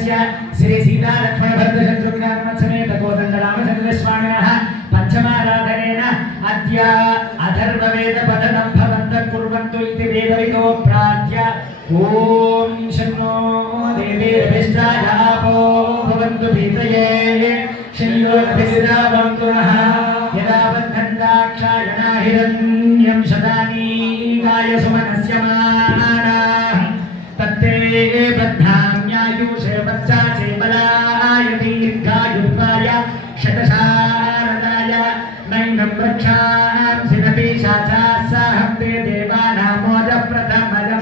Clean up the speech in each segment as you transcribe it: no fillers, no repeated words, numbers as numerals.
रामचन्द्रस्य श्री सीता लक्ष्मण भरत शत्रुघ्न समेत कोदण्ड रामचन्द्र स्वामिनः पंचमाराधनेन अद्य अथर्ववेद पठनं भवन्तः कुर्वन्तु इति वेदविदो प्रार्थ्य ॐ शन्नो देवीर्भिश्चापो भवन्तु भीतये शल्योर्भिर्भवन्तु नः यदा बद्धन्दाक्षायणा हिरण्यं शतानि गाय सुमनस्य मानाः तत्ते बद्धाम्यायुषे वत्सासे बलाय दीर्घायुर्वाय शतशारदाय नैनं रक्षांसि नपीशाचा साहं ते देवानामोदप्रथमदं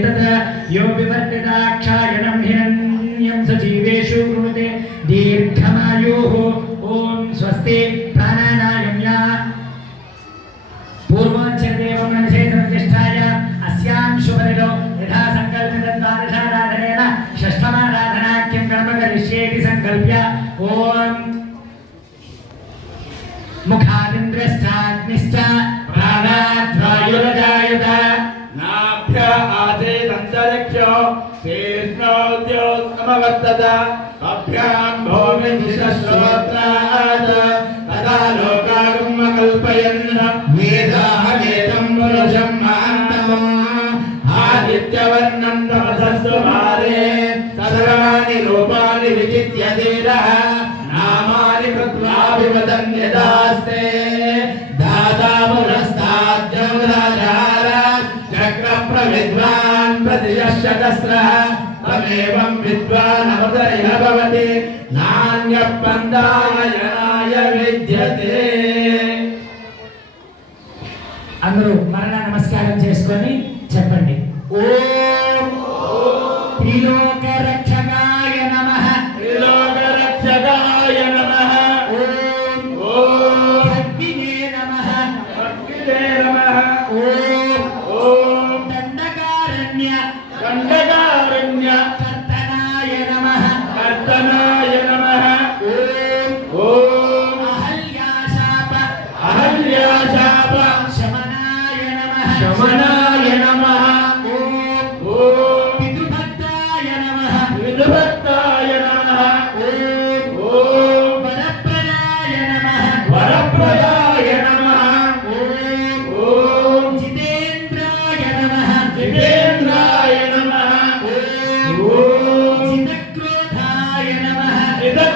ह्येतत् यो विवर्तिताक्षायणं हिरण्यं सजीवेषु कृते दीर्घमायुः ॐ स्वस्ति प्राणानायम्या पूर्वोच्चदेवं निषेधप्रतिष्ठाय अस्यां शुभनिलो यथा संकल्पितद्वादशाराधनेन षष्ठमाराधनाख्यं कर्म करिष्येति संकल्प्य ॐ मुखादिन्द्रश्चाग्निश्च प्राणाद्वायुरजायुत नाभ्य आसेदन्तरिक्षो शीर्ष्णोद्योत्समवर्तत अभ्यां भूमिश्रोत्रात् तदा लोकागम कल्पयन् वेदाहमेतं पुरुषं महान्तम् आदित्यवर्णं तमसस्तु मारे सर्वाणि रूपाणि विचित्य धीरः नामानि कृत्वाभिवदन् यदास्ते दाता पुरस्ताद्यौराचारात् चक्रप्रविद्वान् प्रतिशतस्रः तमेवं विद्वान् अवतरिह भवति नान्यः पन्थायनाय विद्यते। అందరూ మరణ నమస్కారం చేసుకొని చెప్పండి ఓం త్రిలోక రక్షకాయ నమః త్రిలోక రక్షకాయ నమః ఓం ఓం అగ్నినే నమః అగ్నినే నమః ఓం ఓం దండకారణ్య దండకారణ్య కర్తనాయ నమః కర్తనాయ నమః ఓం ఓం అహల్యాశాప అహల్యాశాప శమనాయ నమః శమనాయ నమః ఓం ఓం పితృభక్తాయ నమః విదుభక్తాయ నమః ఓం ఓం వరప్రదాయ నమః వరప్రదాయ నమః ఓం ఓం జితేంద్రాయ నమః జితేంద్రాయ నమః ఓం ఓం జితక్రోధాయ నమః జితక్రోధాయ